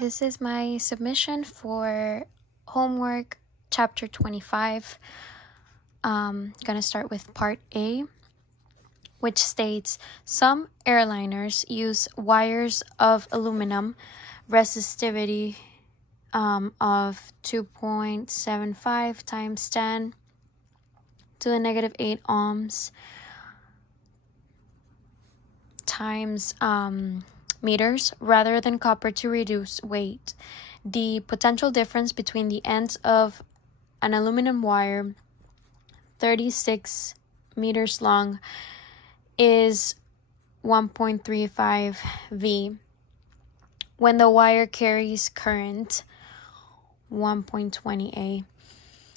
This is my submission for homework chapter 25. Gonna start with part A, which states some airliners use wires of aluminum resistivity of 2.75 times 10 to the negative 8 ohms times meters rather than copper to reduce weight. The potential difference between the ends of an aluminum wire 36 meters long is 1.35 V. When the wire carries current 1.20 A.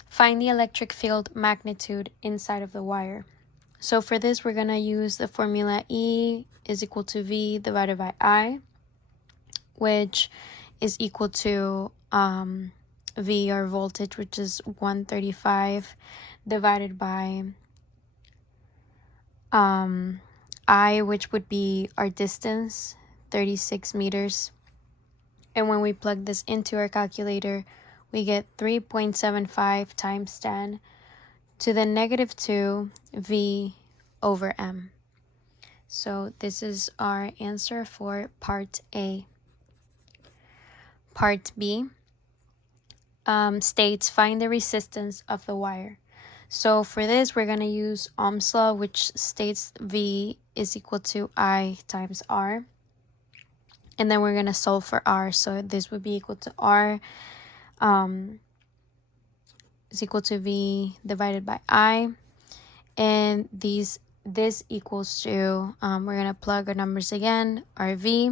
Find the electric field magnitude inside of the wire. So for this, we're going to use the formula E is equal to V divided by I, which is equal to V, our voltage, which is 135, divided by I, which would be our distance, 36 meters. And when we plug this into our calculator, we get 3.75 times 10 to the negative 2 V over M. So this is our answer for part A. Part B states find the resistance of the wire. So for this, we're going to use Ohm's law, which states V is equal to I times R. And then we're going to solve for R. So this would be equal to R is equal to V divided by I. And this equals to, we're going to plug our numbers again, our V,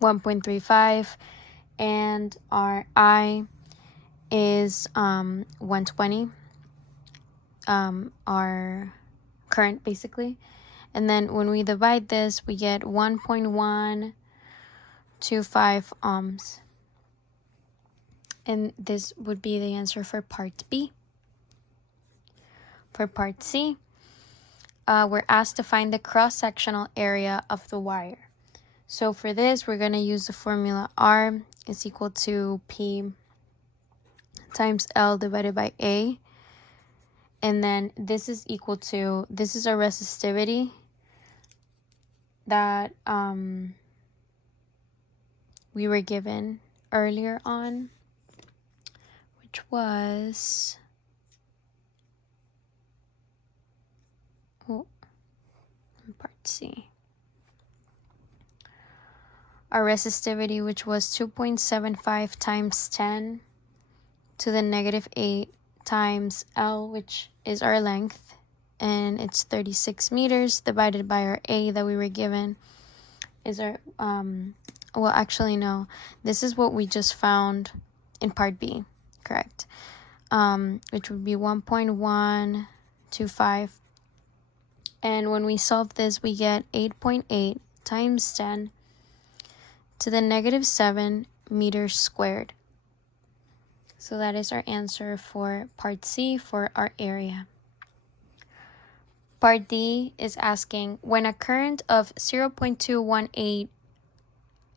1.35, and our I is 120, our current basically. And then when we divide this, we get 1.125 ohms. And this would be the answer for part B. For part C, we're asked to find the cross-sectional area of the wire. So for this, we're going to use the formula R is equal to P times L divided by A. And then this is equal to, this is our resistivity that we were given earlier on, which was, part C. Our resistivity, which was 2.75 times 10 to the negative 8 times L, which is our length, and it's 36 meters divided by our A that we were given is our, well, actually, no, this is what we just found in part B, correct, which would be 1.125. And when we solve this, we get 8.8 times 10 to the negative 7 meters squared. So that is our answer for part C for our area. Part D is asking when a current of 0.218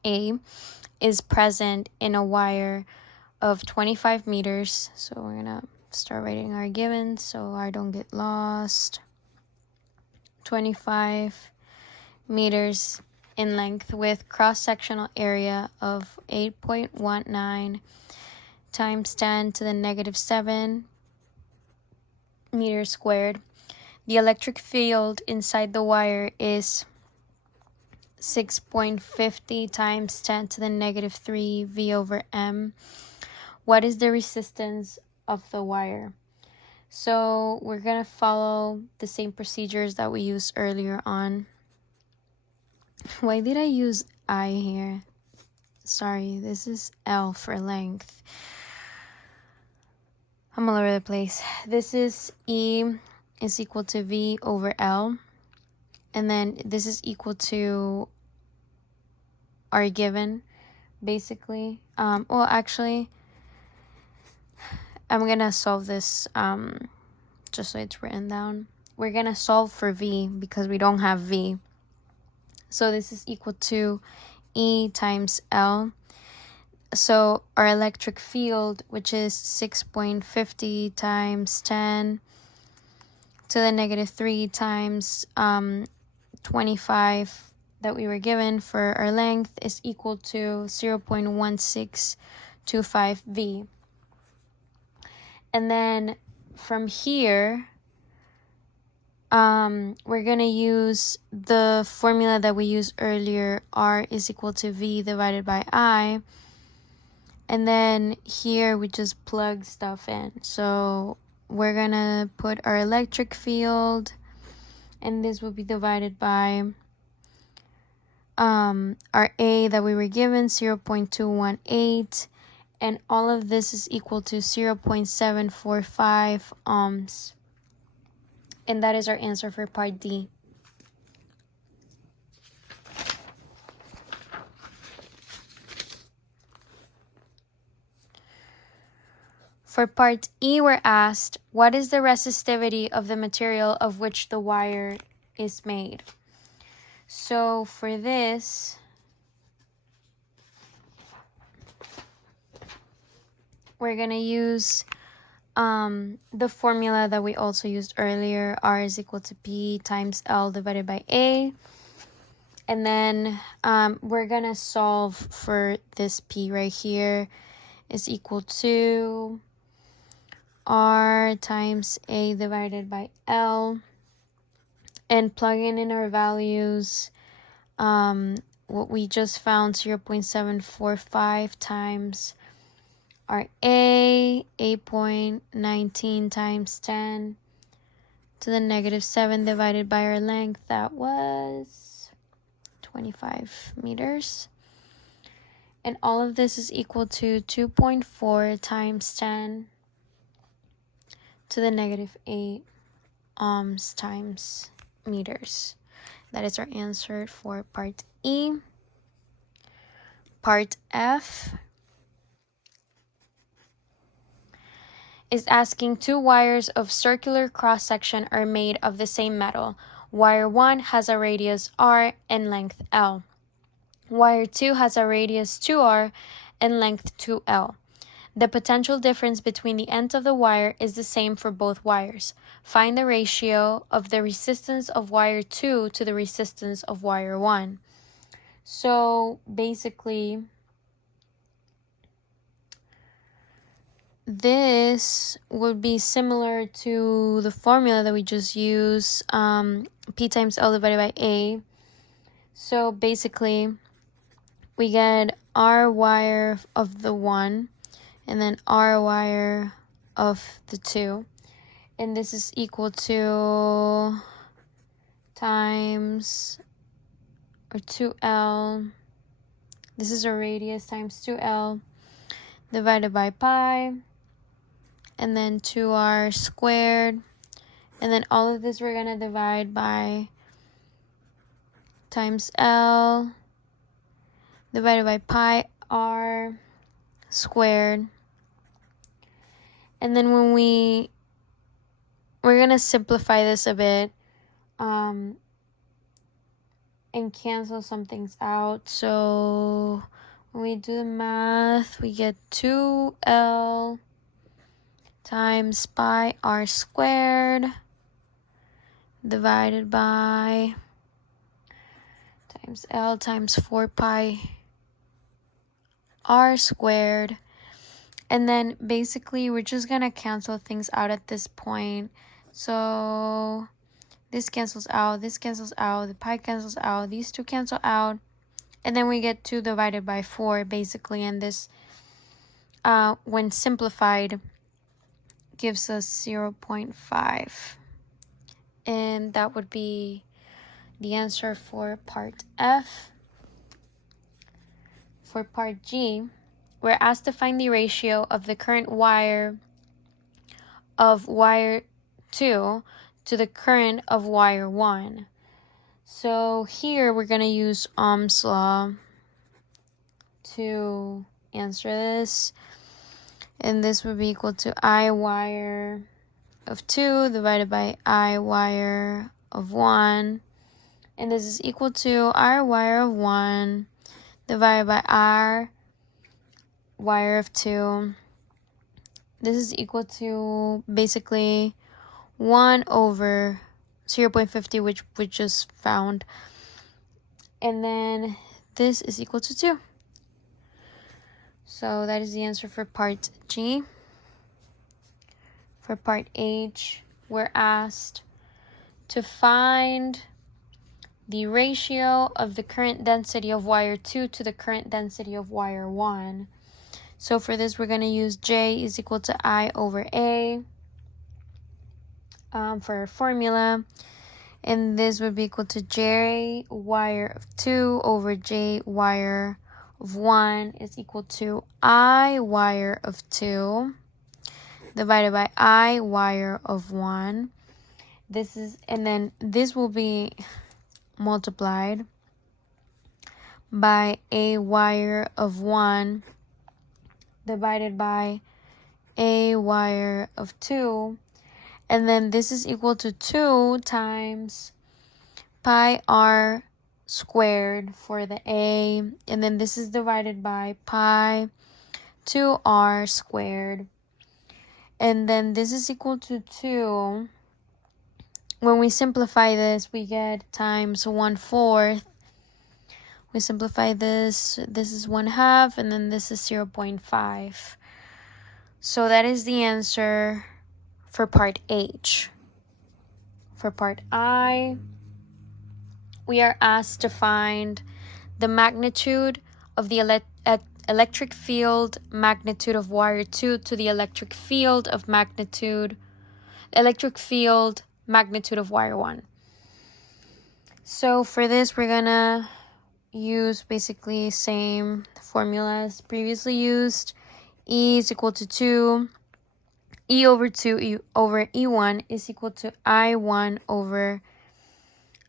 A is present in a wire of 25 meters. So we're going to start writing our givens so I don't get lost. 25 meters in length with cross-sectional area of 8.19 times 10 to the negative 7 meters squared. The electric field inside the wire is 6.50 times 10 to the negative 3 V over M. What is the resistance of the wire? So we're going to follow the same procedures that we used earlier on. Why did I use I here? Sorry, this is L for length. I'm all over the place. This is E is equal to V over L. And then this is equal to our given, basically. Well, actually, I'm going to solve this just so it's written down. We're going to solve for V because we don't have V. So this is equal to E times L. so our electric field, which is 6.50 times 10 to the negative 3 times 25 that we were given for our length, is equal to 0.1625 V. And then from here, we're going to use the formula that we used earlier. R is equal to V divided by I. And then here we just plug stuff in. So we're going to put our electric field, and this will be divided by our A that we were given, 0.218. And all of this is equal to 0.745 ohms. And that is our answer for part D. For part E, we're asked, what is the resistivity of the material of which the wire is made? So for this, we're going to use the formula that we also used earlier. R is equal to P times L divided by A. And then we're going to solve for this P right here is equal to R times A divided by L. And plugging in our values, what we just found, 0.745 times our A, 8.19 times 10 to the negative 7 divided by our length, that was 25 meters. And all of this is equal to 2.4 times 10 to the negative 8 ohms times meters. That is our answer for part E. Part F is asking, two wires of circular cross-section are made of the same metal. Wire 1 has a radius R and length L. Wire 2 has a radius 2R and length 2L. The potential difference between the ends of the wire is the same for both wires. Find the ratio of the resistance of wire 2 to the resistance of wire 1. So basically, this would be similar to the formula that we just used, P times L divided by A. So basically, we get R wire of the 1, and then R wire of the 2. And this is equal to times, or 2L. This is a radius times 2L divided by pi. And then 2R squared. And then all of this we're going to divide by times L divided by pi R squared. And then when we're going to simplify this a bit and cancel some things out. So when we do the math, we get 2L times pi R squared divided by times L times 4 pi R squared. And then basically we're just going to cancel things out at this point. So this cancels out, this cancels out, the pi cancels out, these two cancel out. And then we get 2 divided by 4 basically. And this, when simplified, gives us 0.5. And that would be the answer for part F. For part G, we're asked to find the ratio of the current wire of wire 2 to the current of wire 1. So here we're going to use Ohm's law to answer this. And this would be equal to I wire of 2 divided by I wire of 1. And this is equal to R wire of 1 divided by R wire of 2. This is equal to basically 1 over 0.50, which we just found. And then this is equal to 2. So that is the answer for part G. For part H, we're asked to find the ratio of the current density of wire 2 to the current density of wire 1. So for this, we're going to use J is equal to I over A for our formula. And this would be equal to J wire of 2 over J wire of 1 is equal to I wire of 2 divided by I wire of 1. This is, and then this will be multiplied by A wire of 1 divided by A wire of 2. And then this is equal to 2 times pi r squared for the A. And then this is divided by pi 2r squared. And then this is equal to 2. When we simplify this, we get times 1/4. We simplify this. This is 1/2, and then this is 0.5. So that is the answer for part H. For part I, we are asked to find the magnitude of the electric field magnitude of wire 2 to the electric field magnitude of wire 1. So for this, we're gonna use basically same formulas previously used. E is equal to 2. E over 2 over E1 is equal to I1 over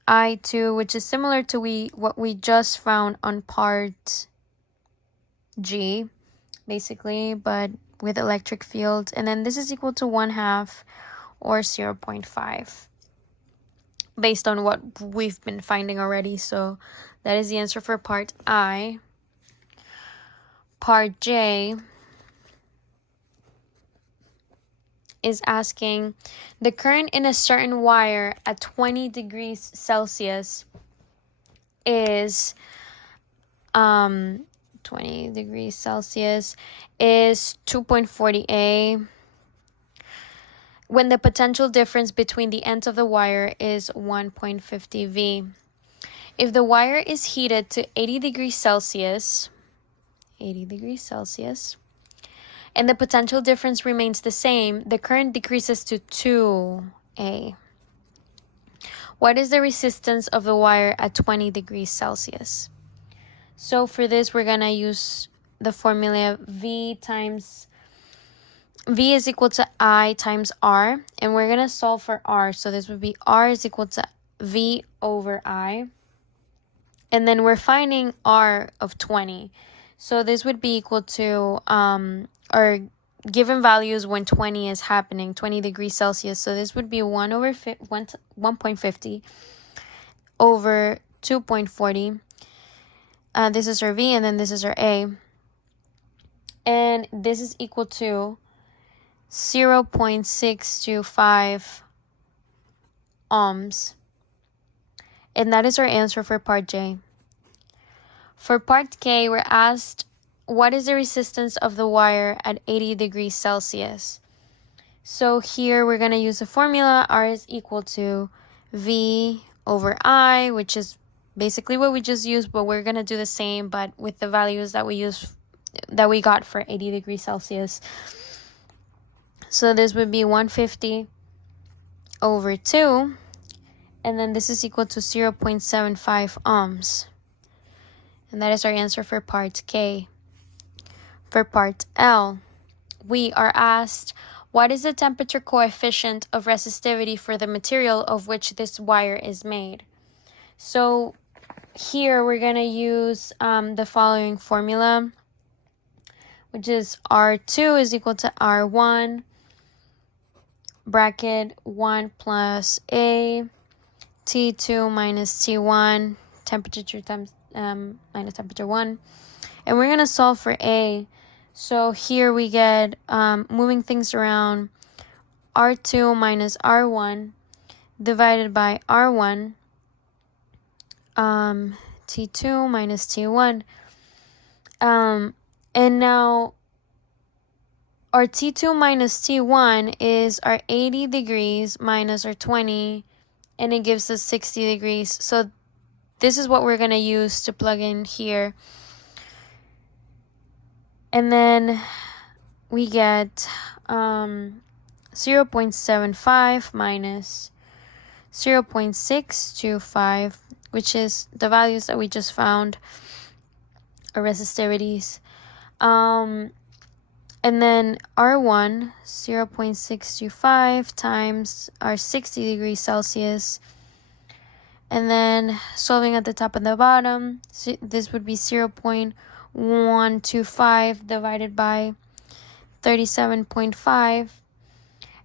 I2, which is similar to what we just found on part G, basically, but with electric field. And then this is equal to 1/2 or 0.5 based on what we've been finding already. So that is the answer for part I. Part J is asking the current in a certain wire at 20 degrees Celsius is 20 degrees Celsius is 2.40 A when the potential difference between the ends of the wire is 1.50 V. If the wire is heated to 80 degrees Celsius, and the potential difference remains the same, the current decreases to 2A. What is the resistance of the wire at 20 degrees Celsius? So for this, we're going to use the formula V is equal to I times R, and we're going to solve for R. So this would be R is equal to V over I. And then we're finding R of 20. So this would be equal to our given values when 20 is happening, 20 degrees Celsius. So this would be 1.50 over 2.40. This is our V, and then this is our A. And this is equal to 0.625 ohms. And that is our answer for part J. For part K, we're asked, what is the resistance of the wire at 80 degrees Celsius? So here we're going to use the formula. R is equal to V over I, which is basically what we just used, but we're going to do the same, but with the values that we got for 80 degrees Celsius. So this would be 150 over 2, and then this is equal to 0.75 ohms. And that is our answer for part K. For part L, we are asked, what is the temperature coefficient of resistivity for the material of which this wire is made? So here we're going to use the following formula, which is R2 is equal to R1 bracket 1 plus A, T2 minus T1, temperature times minus temperature 1. And we're going to solve for A. So here we get, moving things around, R2 minus R1 divided by R1, T2 minus T1. And now our T2 minus T1 is our 80 degrees minus our 20, and it gives us 60 degrees. So this is what we're going to use to plug in here. And then we get 0.75 minus 0.625, which is the values that we just found, our resistivities. And then R1, 0.625 times our 60 degrees Celsius. And then solving at the top and the bottom, this would be 0.125 divided by 37.5.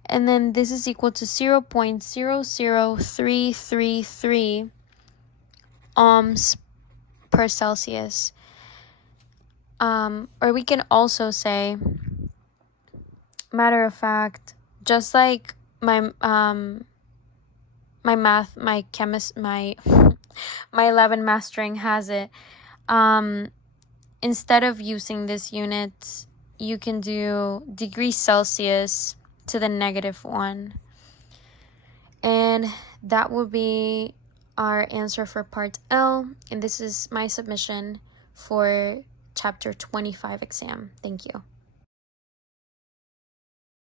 And then this is equal to 0.00333 ohms per Celsius. Or we can also say, matter of fact, just like my my 11 mastering has it, instead of using this unit, you can do degrees Celsius to the -1. And that will be our answer for part L. And this is my submission for chapter 25 exam. Thank you.